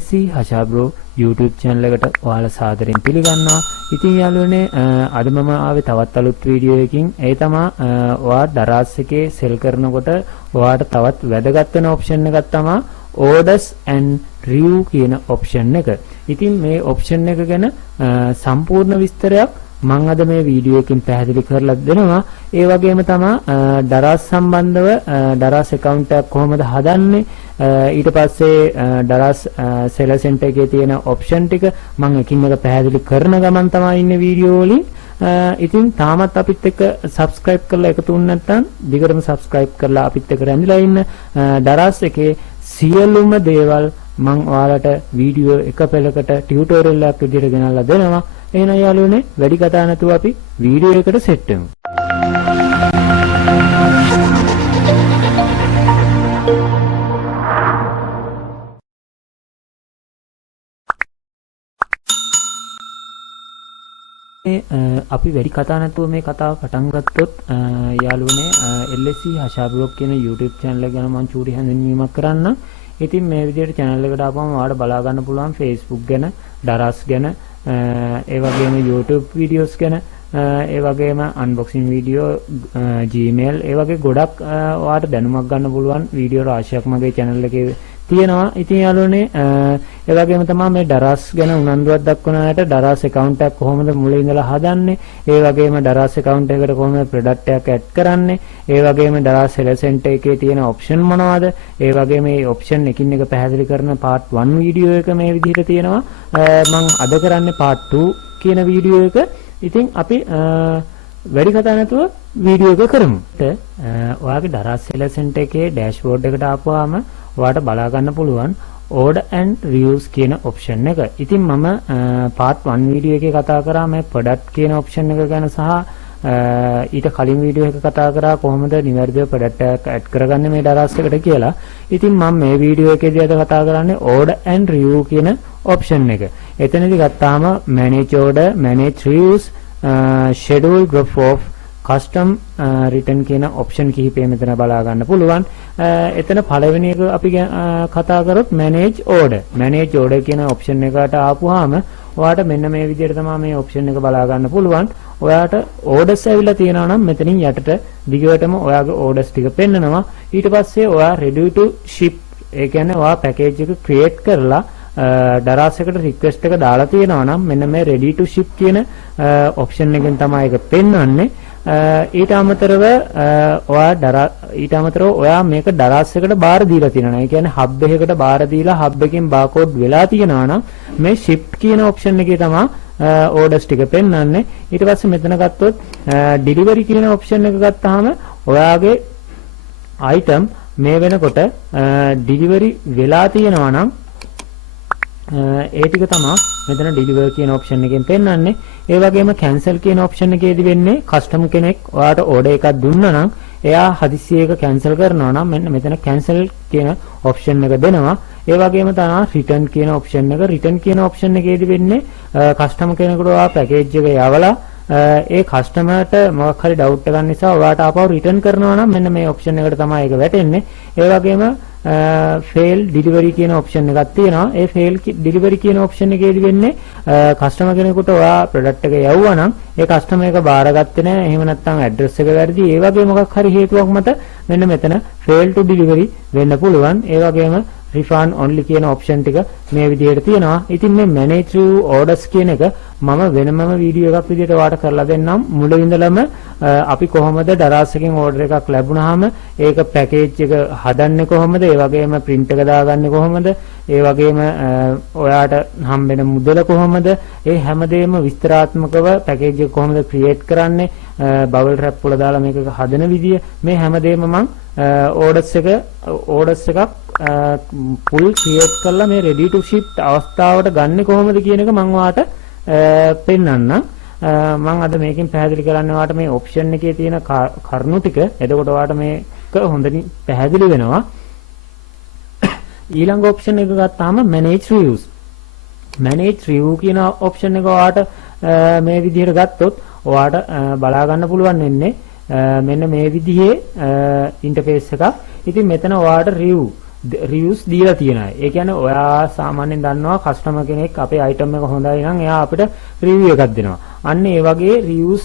LSC හෂාබ්‍රෝ YouTube channel එකට ඔයාලා සාදරයෙන් පිළිගන්නවා. ඉතින් යාළුවනේ අද මම ආවේ තවත් අලුත් වීඩියෝ එකකින්. ඒ තමයි ඔයා දරාස් එකේ සෙල් කරනකොට ඔයාට තවත් වැදගත් වෙන ඔප්ෂන් එකක් තමයි orders and review කියන ඔප්ෂන් එක. ඉතින් මේ ඔප්ෂන් එක ගැන සම්පූර්ණ විස්තරයක් මම අද මේ වීඩියෝ එකකින් පැහැදිලි කරලා දෙනවා. ඒ වගේම තමයි දරාස් සම්බන්ධව දරාස් account එකක් කොහොමද හදන්නේ, ඊට පස්සේ දරාස් seller center එකේ තියෙන ඔප්ෂන් ටික මම එකින් එක පැහැදිලි කරන ගමන් තමයි ඉන්නේ වීඩියෝ වලින්. ඉතින් තාමත් අපිත් එක්ක subscribe කරලා එකතු වුණ නැත්නම් දිගටම subscribe කරලා අපිත් එක්ක රැඳිලා ඉන්න. දරාස් එකේ සියලුම දේවල් මම ඔයාලට වීඩියෝ එක පෙළකට ටියුටෝරියල් එකක් විදිහට ගෙනල්ලා දෙනවා. එහෙනම් යාළුවනේ වැඩි කතා නැතුව අපි වීඩියෝ එකට සෙට් වෙමු. අපි වැඩි කතා නැතුව මේ කතාව පටන් ගත්තොත් යාළුවනේ LSC හෂාබ්‍රොක් කියන YouTube channel එක ගැන මම චූටි හැඳින්වීමක් කරන්නම්. ඉතින් මේ විදිහට channel එකට ආපුවම ඔයාලට බලා ගන්න පුළුවන් Facebook ගැන, දරාස් ගැන, ඒ වගේම YouTube videos ගැන, ඒ වගේම unboxing video, Gmail, ඒ වගේ ගොඩක් ඔයාලට දැනුමක් ගන්න පුළුවන් වීඩියෝ රාශියක් මගේ channel එකේ තියෙනවා. ඉතින් යාළුවනේ ඒ වගේම තමයි මේ දරාස් ගැන උනන්දුවක් දක්වන අයට දරාස් account එකක් කොහොමද මුලින් ඉඳලා හදන්නේ, ඒ වගේම දරාස් account එකකට කොහොමද product එකක් add කරන්නේ, ඒ වගේම දරාස් seller center එකේ තියෙන option මොනවද, ඒ වගේම මේ option එකින් එක පැහැදිලි කරන part 1 වීඩියෝ එක මේ විදිහට තියෙනවා. මම අද කරන්නේ part 2 කියන වීඩියෝ එක. ඉතින් අපි වැඩි කතා නැතුව වීඩියෝ එක කරමු. ඔයාගේ දරාස් seller center එකේ dashboard එකට ආපුවාම ඔයාට බලා ගන්න පුළුවන් order and reviews කියන option එක. ඉතින් මම part 1 වීඩියෝ එකේ කතා කරා මේ product කියන option එක ගැන සහ ඊට කලින් වීඩියෝ එක කතා කරා කොහොමද නිවැරදිව product එකක් add කරගන්නේ මේ දරාස් එකට කියලා. ඉතින් මම මේ වීඩියෝ එකේදී අද කතා කරන්නේ order and review කියන option එක. එතනදී ගත්තාම manage order, manage reviews, schedule drop off, custom return කියන option කිහිපය මෙතන බලා ගන්න පුළුවන්. එතන පළවෙනි එක අපි කතා කරොත් manage order. manage order කියන option එකට ආපුවාම ඔයාට මෙන්න මේ විදිහට තමයි මේ option එක බලා ගන්න පුළුවන්. ඔයාට orders ඇවිල්ලා තියෙනවා නම් මෙතනින් යටට දිගටම ඔයාගේ orders ටික පෙන්නනවා. ඊට පස්සේ ඔයා ready to ship, ඒ කියන්නේ ඔයා package එක create කරලා දරාස් එකට request එක දාලා තියෙනවා නම් මෙන්න මේ ready to ship කියන option එකෙන් තමයි ඒක පෙන්වන්නේ. ඊට අමතරව ඔයා මේක දරාස් එකට බාර දීලා තියෙනවා. ඒ කියන්නේ hub එකකට බාර දීලා hub එකෙන් barcode වෙලා තියෙනවා නම් මේ shift කියන option එකේ තමයි orders ටික පෙන්වන්නේ. ඊට පස්සේ මෙතන ගත්තොත් delivery කියන option එක ගත්තාම ඔයාගේ item මේ වෙනකොට delivery වෙලා තියෙනවා නම් ඒ ටික තමයි මෙතන deliver කියන option එකෙන් පෙන්වන්නේ. ඒ වගේම cancel කියන option එකේදී වෙන්නේ custom කෙනෙක් ඔයාට order එකක් දුන්නා නම් එයා හදිස්සියක cancel කරනවා නම් මෙන්න මෙතන cancel කියන option එක දෙනවා. ඒ වගේම තමයි return කියන option එක. return කියන option එකේදී වෙන්නේ customer කෙනෙකුට ඔයා package එක යවලා ඒ කස්ටමර්ට මොකක් හරි ඩවුට් එකක් නිසා ඔයාට ආපහු රිටර්න් කරනවා නම් මෙන්න මේ ඔප්ෂන් එකට තමයි ඒක වැටෙන්නේ. ඒ වගේම fail delivery කියන ඔප්ෂන් එකක් තියෙනවා. ඒ fail delivery කියන ඔප්ෂන් එකේදී වෙන්නේ කස්ටමර් කෙනෙකුට ඔයා ප්‍රොඩක්ට් එක යවුවා නම් ඒ කස්ටමර් එක බාරගත්තේ නැහැ. එහෙම නැත්නම් ඇඩ්‍රස් එක වැරදි. ඒ වගේ මොකක් හරි හේතුවක් මත මෙන්න මෙතන fail to delivery වෙන්න පුළුවන්. ඒ වගේම refund only කියන option ටික මේ විදිහට තියෙනවා. ඉතින් මේ manage orders කියන එක මම වෙනමම වීඩියෝ එකක් විදිහට ඔයාලට කරලා දෙන්නම්. මුලින් ඉඳලම අපි කොහොමද දරාස් එකෙන් order එකක් ලැබුණාම ඒක package එක හදන්නේ කොහොමද, ඒ වගේම print එක දාගන්නේ කොහොමද, ඒ වගේම ඔයාට හම්බෙන මුදල කොහොමද, ඒ හැමදේම විස්තරාත්මකව package එක කොහොමද create කරන්නේ, bubble wrap වල දාලා මේක හදන විදිය, මේ හැමදේම මම orders එකක් full create කරලා මේ ready to ship අවස්ථාවට ගන්නෙ කොහොමද කියන එක මම ඔයාලට පෙන්නන්න. මම අද මේකෙන් පැහැදිලි කරන්න ඔයාලට මේ option එකේ තියෙන කරුණු ටික. එතකොට ඔයාලට මේක හොඳින් පැහැදිලි වෙනවා. ඊළඟ option එක ගත්තාම manage reviews. manage review කියන option එක ඔයාලට මේ විදිහට ගත්තොත් ඔයාලට බලා ගන්න පුළුවන් වෙන්නේ මෙන්න මේ විදිහේ interface එකක්. ඉතින් මෙතන ඔයාලට review රිවිව්ස් දීලා තියෙනවා. ඒ කියන්නේ ඔයා සාමාන්‍යයෙන් දන්නවා කස්ටමර් කෙනෙක් අපේ අයිටම් එක හොඳයි නම් එයා අපිට රිවිව් එකක් දෙනවා. අන්න ඒ වගේ රිවිව්ස්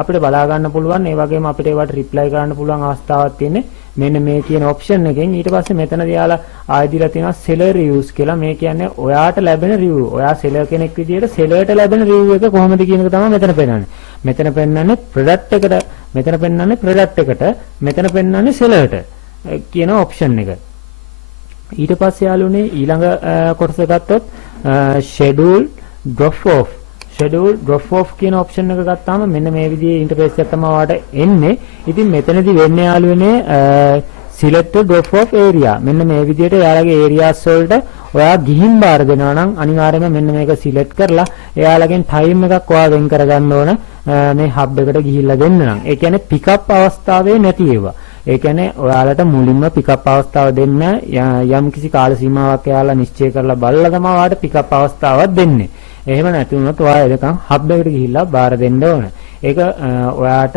අපිට බලා ගන්න පුළුවන්. ඒ වගේම අපිට ඒවට රිප්ලයි කරන්න පුළුවන් අවස්ථාවක් තියෙන්නේ මෙන්න මේ කියන ඔප්ෂන් එකෙන්. ඊට පස්සේ මෙතනදී යාලා ආයෙ දීලා තියෙනවා සෙලර් රිවිව්ස් කියලා. මේ කියන්නේ ඔයාට ලැබෙන රිවිව්. ඔයා සෙලර් කෙනෙක් විදිහට සෙලර්ට ලැබෙන රිවිව් එක කොහොමද කියන එක තමයි මෙතන පෙන්නන්නේ. මෙතන පෙන්නන්නේ ප්‍රොඩක්ට් එකට, මෙතන පෙන්නන්නේ ප්‍රොඩක්ට් එකට, මෙතන පෙන්නන්නේ සෙලර්ට කියන ඔප්ෂන් එක. ඊට පස්සේ යාළුවනේ ඊළඟ කොටස ගත්තොත් schedule drop off කියන ඔප්ෂන් එක ගත්තාම මෙන්න මේ විදිහේ ඉන්ටර්ෆේස් එකක් තමයි ඔයාලට එන්නේ. ඉතින් මෙතනදී වෙන්නේ යාළුවනේ select drop off area. මෙන්න මේ විදිහට එයාලගේ areas වලට ඔයා ගිහින් බාර දෙනවා නම් අනිවාර්යයෙන්ම මෙන්න මේක select කරලා එයාලගෙන් time එකක් ඔයා වෙන් කරගන්න ඕන මේ hub එකට ගිහිල්ලා දෙන්න නම්. ඒ කියන්නේ pick up අවස්ථාවේ නැති ඒවා. ඒ කියන්නේ ඔයාලට මුලින්ම පිකප් අවස්ථාව දෙන්න යම් කිසි කාල සීමාවක් එයාලා නිශ්චය කරලා බලලා තමයි ඔයාලට පිකප් අවස්ථාවක් දෙන්නේ. එහෙම නැති වුණොත් ඔයා එදකන් හබ් එකට ගිහිල්ලා බාර දෙන්න ඕන. ඒක ඔයාට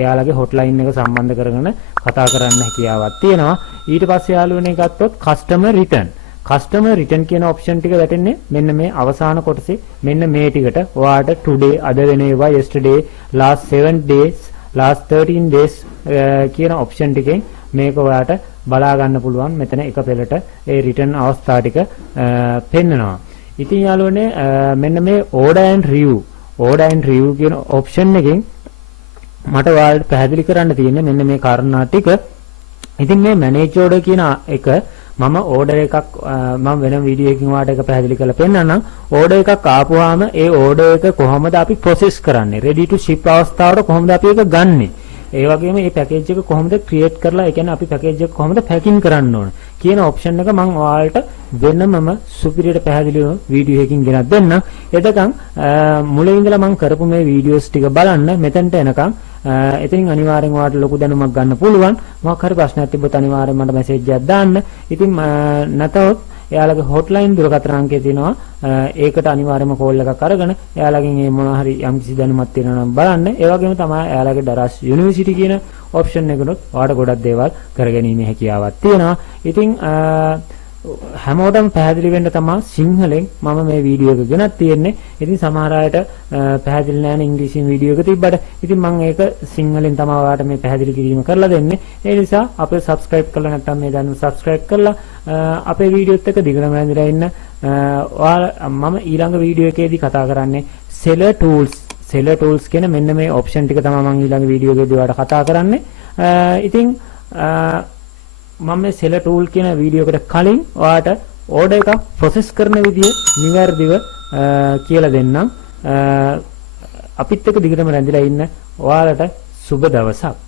එයාලගේ හොට්ලයින් එක සම්බන්ධ කරගෙන කතා කරන්න හැකියාවක් තියෙනවා. ඊට පස්සේ යාළුවනේ ගත්තොත් කස්ටමර් රිටර්න් කියන ඔප්ෂන් ටික වැටෙන්නේ මෙන්න මේ අවසාන කොටසේ මෙන්න මේ ටිකට. ඔයාට today අද වෙන ඒවා, yesterday, last 7 days, last 13 days කියන ඔප්ෂන් ටිකෙන් මේක ඔයාට බලා ගන්න පුළුවන්. මෙතන එක පෙළට ඒ රිටර්න් අවස්ථා ටික පෙන්නනවා. ඉතින් යාළුවනේ මෙන්න මේ order and review කියන ඔප්ෂන් එකෙන් මට ඔයාලට පැහැදිලි කරන්න තියෙන්නේ මෙන්න මේ කාරණා ටික. ඉතින් මේ manage order කියන එක මම order එකක් මම වෙන වීඩියෝ එකකින් ඔයාලට ඒක පැහැදිලි කරලා පෙන්නන්නම්. order එකක් ආපුවාම ඒ order එක කොහොමද අපි process කරන්නේ? ready to ship අවස්ථාවට කොහොමද අපි ඒක ගන්නෙ? ඒ වගේම මේ පැකේජ් එක කොහොමද ක්‍රියේට් කරලා, ඒ කියන්නේ අපි පැකේජ් එක කොහොමද පැකින් කරන්න ඕන කියන ඔප්ෂන් එක මම ඔයාලට වෙනමම සුපිරියට පැහැදිලිව වීඩියෝ එකකින් ගෙනත් දෙන්නම්. එතකන් මුලින් ඉඳලා මම කරපු මේ වීඩියෝස් ටික බලන්න. මෙතනට එනකන් ඉතින් අනිවාර්යෙන් ඔයාලට ලොකු දැනුමක් ගන්න පුළුවන්. මොකක් හරි ප්‍රශ්නයක් තිබ්බොත් අනිවාර්යෙන් මට මැසේජ් එකක් දාන්න. ඉතින් නැතොත් එයාලගේ හොට්ලයින් දුරකථන අංකය තියෙනවා. ඒකට අනිවාර්යයෙන්ම කෝල් එකක් අරගෙන එයාලගෙන් මේ මොනවා හරි යම්කිසි දැනුමක් තියෙනවා නම් බලන්න. ඒ වගේම තමයි එයාලගේ දරස් යුනිවර්සිටි කියන ඔප්ෂන් එකනොත් ඔයාලට ගොඩක් දේවල් කරගැනීමේ හැකියාවක් තියෙනවා. ඉතින් හැමෝටම පැහැදිලි වෙන්න තමයි සිංහලෙන් මම මේ වීඩියෝ එක ගෙනත් තියෙන්නේ. ඉතින් සමහර අයට පැහැදිලි නැහැ ඉංග්‍රීසියෙන් වීඩියෝ එක තිබ්බට. ඉතින් මම ඒක සිංහලෙන් තමයි ඔයාලට මේ පැහැදිලි කිරීම කරලා දෙන්නේ. ඒ නිසා අපේ subscribe කරලා නැත්නම් මේ දැනුම subscribe කරලා අපේ වීඩියෝත් එක්ක දිගටම ඇඳලා ඉන්න. ඔයාලා මම ඊළඟ වීඩියෝ එකේදී කතා කරන්නේ seller tools කියන මෙන්න මේ ඔප්ෂන් ටික තමයි මම ඊළඟ වීඩියෝ එකේදී ඔයාලට කතා කරන්නේ. ඉතින් මම මේ seller tool කියන වීඩියෝ එකට කලින් ඔයාලට order එකක් process කරන විදිය නිවැරදිව කියලා දෙන්නම්. අපිත් එක්ක දිගටම රැඳිලා ඉන්න ඔයාලට සුබ දවසක්.